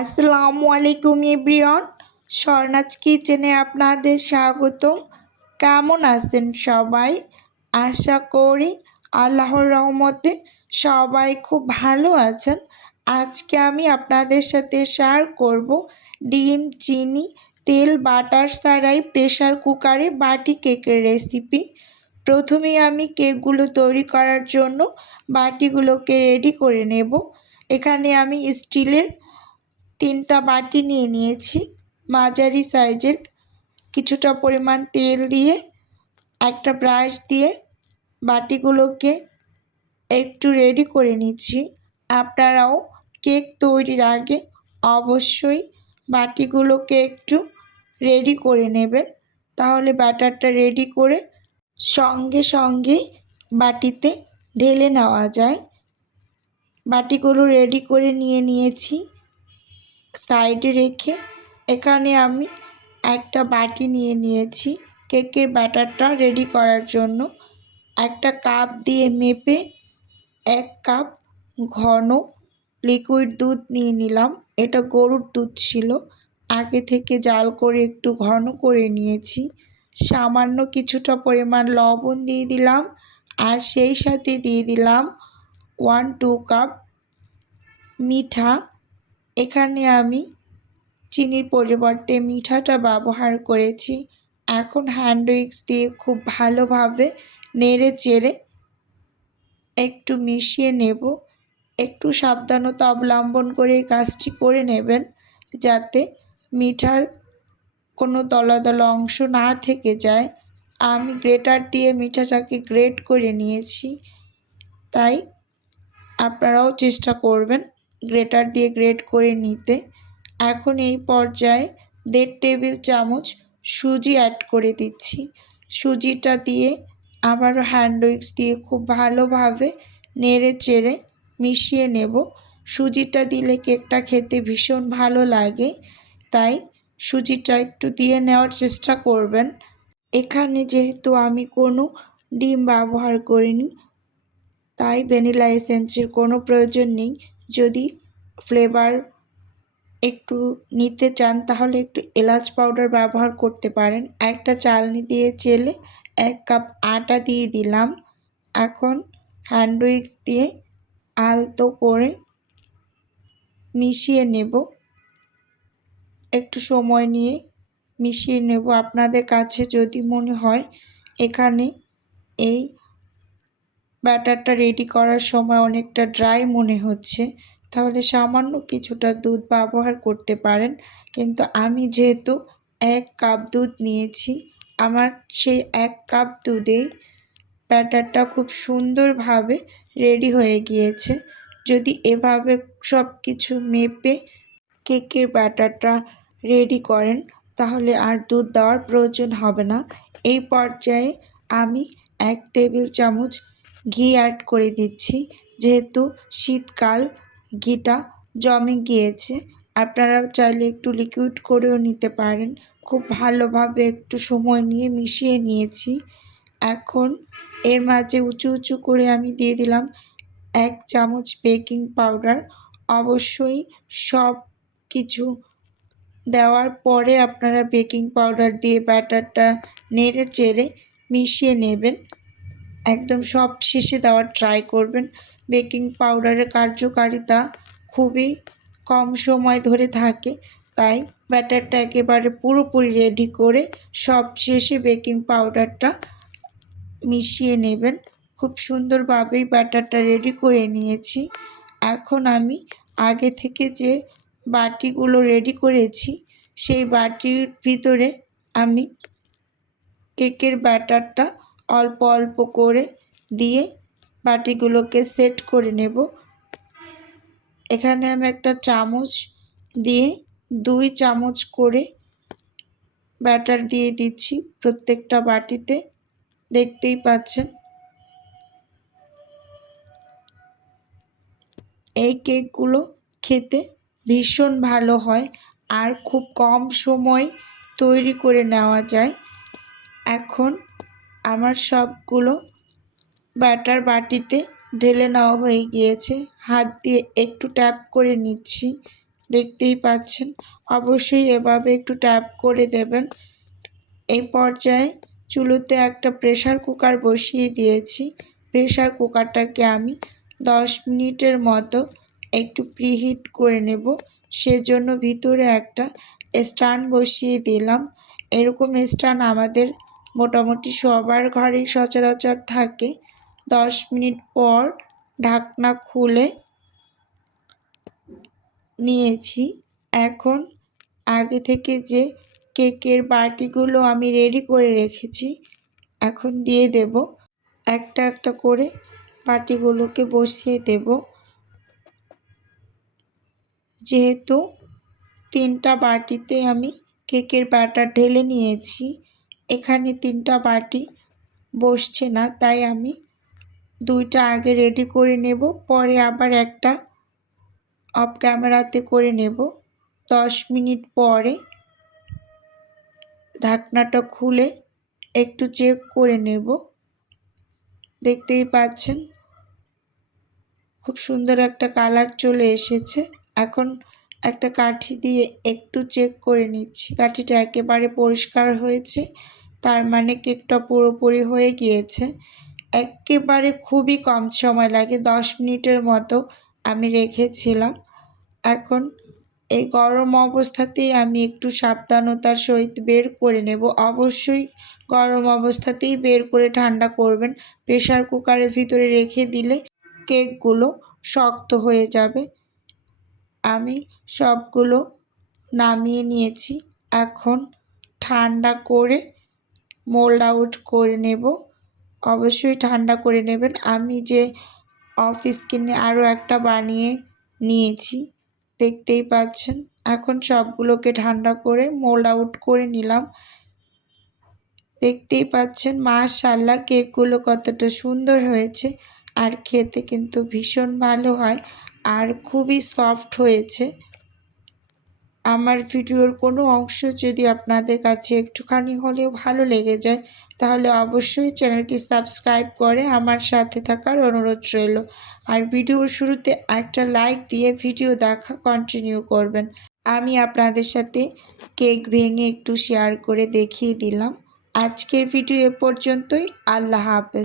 আসসালামু আলাইকুম এভরিওয়ান। স্বর্ণাজ কিচেনে আপনাদের স্বাগতম। কেমন আছেন সবাই? আশা করি আল্লাহর রহমতে সবাই খুব ভালো আছেন। আজকে আমি আপনাদের সাথে শেয়ার করব ডিম, চিনি, তেল, বাটার ছাড়াই প্রেশার কুকারে বাটি কেকের রেসিপি প্রথমে আমি কেকগুলো তৈরি করার জন্য বাটিগুলোকে রেডি করে নেব। এখানে আমি স্টিলের তিনটা বাটি নিয়ে নিয়েছি। মাঝারি সাইজের কিছুটা পরিমাণ তেল দিয়ে, একটা ব্রাশ দিয়ে বাটিগুলোকে একটু রেডি করে নিচ্ছি। আপনারাও কেক তৈরির আগে অবশ্যই বাটিগুলোকে একটু রেডি করে নেবেন। তাহলে ব্যাটারটা রেডি করে সঙ্গে সঙ্গে বাটিতে ঢেলে নেওয়া যায়। বাটিগুলো রেডি করে নিয়ে নিয়েছি। সাইডে রেখে এখানে আমি একটা বাটি নিয়ে নিয়েছি কেকের ব্যাটারটা রেডি করার জন্য। একটা কাপ দিয়ে মেপে এক কাপ ঘন লিকুইড দুধ নিয়ে নিলাম। এটা গরুর দুধ ছিল। আগে থেকে জাল করে একটু ঘন করে নিয়েছি। সামান্য কিছুটা পরিমাণ লবণ দিয়ে দিলাম আর সেই সাথে দিয়ে দিলাম ওয়ান টু কাপ মিঠা এখানে আমি চিনির পরিবর্তে মিঠাটা ব্যবহার করেছি। এখন হ্যান্ড উইক্স দিয়ে খুব ভালোভাবে নেড়ে চেড়ে একটু মিশিয়ে নেব। একটু সাবধানতা অবলম্বন করে এই কাজটি করে নেবেন যাতে মিঠার কোনো দলা অংশ না থেকে যায়। আমি গ্রেটার দিয়ে মিঠাটাকে গ্রেট করে নিয়েছি। তাই আপনারাও চেষ্টা করবেন গ্রেটার দিয়ে গ্রেট করে নিতে। এখন এই পর্যায়ে দেড় টেবিল চামচ সুজি অ্যাড করে দিচ্ছি। সুজিটা দিয়ে আবারও হ্যান্ড দিয়ে খুব ভালোভাবে নেড়ে চেড়ে মিশিয়ে নেব। সুজিটা দিলে কেকটা খেতে ভীষণ ভালো লাগে, তাই সুজিটা একটু দিয়ে নেওয়ার চেষ্টা করবেন। এখানে যেহেতু আমি কোনো ডিম ব্যবহার করিনি, তাই ভ্যানিলা এসেন্সের কোনো প্রয়োজন নেই। যদি ফ্লেভার একটু নিতে চান, তাহলে একটু এলাচ পাউডার ব্যবহার করতে পারেন। একটা চালনি দিয়ে চেলে এক কাপ আটা দিয়ে দিলাম। এখন হ্যান্ড উইক্স দিয়ে আলতো করে মিশিয়ে নেব। একটু সময় নিয়ে মিশিয়ে নেব। আপনাদের কাছে যদি মনে হয় এখানে এই ব্যাটারটা রেডি করার সময় অনেকটা ড্রাই মনে হচ্ছে। তাহলে সামান্য কিছুটা দুধ ব্যবহার করতে পারেন। কিন্তু আমি যেহেতু এক কাপ দুধ নিয়েছি, আমার সেই এক কাপ দুধেই ব্যাটারটা খুব সুন্দরভাবে রেডি হয়ে গিয়েছে। যদি এভাবে সব কিছু মেপে কেকের ব্যাটারটা রেডি করেন, তাহলে আর দুধ দেওয়ার প্রয়োজন হবে না। এই পর্যায়ে আমি এক টেবিল চামচ ঘি অ্যাড করে দিচ্ছি। যেহেতু শীতকাল, ঘিটা জমে গিয়েছে। আপনারা চাইলে একটু লিকুইড করেও নিতে পারেন। খুব ভালোভাবে একটু সময় নিয়ে মিশিয়ে নিয়েছি। এখন এর মাঝে উঁচু উঁচু করে আমি দিয়ে দিলাম এক চামচ বেকিং পাউডার অবশ্যই সব কিছু দেওয়ার পরে আপনারা বেকিং পাউডার দিয়ে ব্যাটারটা নেড়ে চেড়ে মিশিয়ে নেবেন। একদম সব শেষে দেওয়ার ট্রাই করবেন। বেকিং পাউডারের কার্যকারিতা খুবই কম সময় ধরে থাকে, তাই ব্যাটারটা একেবারে পুরোপুরি রেডি করে সব শেষে বেকিং পাউডারটা মিশিয়ে নেবেন। খুব সুন্দরভাবেই ব্যাটারটা রেডি করে নিয়েছি। এখন আমি আগে থেকে যে বাটিগুলো রেডি করেছি, সেই বাটির ভিতরে আমি কেকের ব্যাটারটা অল্প অল্প করে দিয়ে বাটিগুলোকে সেট করে নেব। এখানে আমি একটা চামচ দিয়ে দুই চামচ করে ব্যাটার দিয়ে দিচ্ছি প্রত্যেকটা বাটিতে। দেখতেই পাচ্ছেন। এই কেকগুলো খেতে ভীষণ ভালো হয় আর খুব কম সময় তৈরি করে নেওয়া যায়। এখন আমার সবগুলো ব্যাটার বাটিতে ঢেলে নেওয়া হয়ে গিয়েছে। হাত দিয়ে একটু ট্যাপ করে নিচ্ছি। দেখতেই পাচ্ছেন, অবশ্যই এভাবে একটু ট্যাপ করে দেবেন। এই পর্যায়ে চুলোতে একটা প্রেশার কুকার বসিয়ে দিয়েছি। প্রেশার কুকারটাকে আমি দশ মিনিটের মতো একটু প্রিহিট করে নেব। সেজন্য ভিতরে একটা স্ট্যান্ড বসিয়ে দিলাম। এরকম স্ট্যান্ড আমাদের মোটামুটি সবার ঘরেই সচরাচর থাকে। দশ মিনিট পর ঢাকনা খুলে নিয়েছি। এখন আগে থেকে যে কেকের বাটিগুলো আমি রেডি করে রেখেছি, এখন দিয়ে দেব। একটা একটা করে বাটিগুলোকে বসিয়ে দেব। যেহেতু তিনটা বাটিতে আমি কেকের ব্যাটার ঢেলে নিয়েছি এখানে তিনটা বাটি বসছে না, তাই আমি দুইটা আগে রেডি করে নেব, পরে আবার একটা অফ ক্যামেরাতে করে নেব। দশ মিনিট পরে ঢাকনাটা খুলে একটু চেক করে নেব। দেখতেই পাচ্ছেন, খুব সুন্দর একটা কালার চলে এসেছে। এখন একটা কাঠি দিয়ে একটু চেক করে নিচ্ছি। কাঠিটা একেবারে পরিষ্কার হয়েছে। তার মানে কেকটা পুরোপুরি হয়ে গিয়েছে। একেবারে খুবই কম সময় লাগে, দশ মিনিটের মতো আমি রেখেছিলাম। এখন এই গরম অবস্থাতেই আমি একটু সাবধানতার সহিত বের করে নেব। অবশ্যই গরম অবস্থাতেই বের করে ঠান্ডা করবেন। প্রেশার কুকারের ভিতরে রেখে দিলে কেকগুলো শক্ত হয়ে যাবে। আমি সবগুলো নামিয়ে নিয়েছি। এখন ঠান্ডা করে মোল্ড আউট করে নেব। অবশ্যই ঠান্ডা করে নেবেন। আমি যে অফিস কিনে আরও একটা বানিয়ে নিয়েছি, দেখতেই পাচ্ছেন। এখন সবগুলোকে ঠান্ডা করে মোল্ড আউট করে নিলাম। দেখতেই পাচ্ছেন মাশাল্লাহ কেকগুলো কতটা সুন্দর হয়েছে। আর খেতে কিন্তু ভীষণ ভালো হয়। আর খুবই সফট হয়েছে। আমার ভিডিওর কোনো অংশ যদি আপনাদের কাছে একটুখানি হলেও ভালো লেগে যায়, তাহলে অবশ্যই চ্যানেলটি সাবস্ক্রাইব করে আমার সাথে থাকার অনুরোধ রইল। আর ভিডিওর শুরুতে একটা লাইক দিয়ে ভিডিও দেখা কন্টিনিউ করবেন। আমি আপনাদের সাথে কেক ভেঙে একটু শেয়ার করে দেখিয়ে দিলাম। আজকের ভিডিও এ পর্যন্তই। আল্লাহ হাফেজ।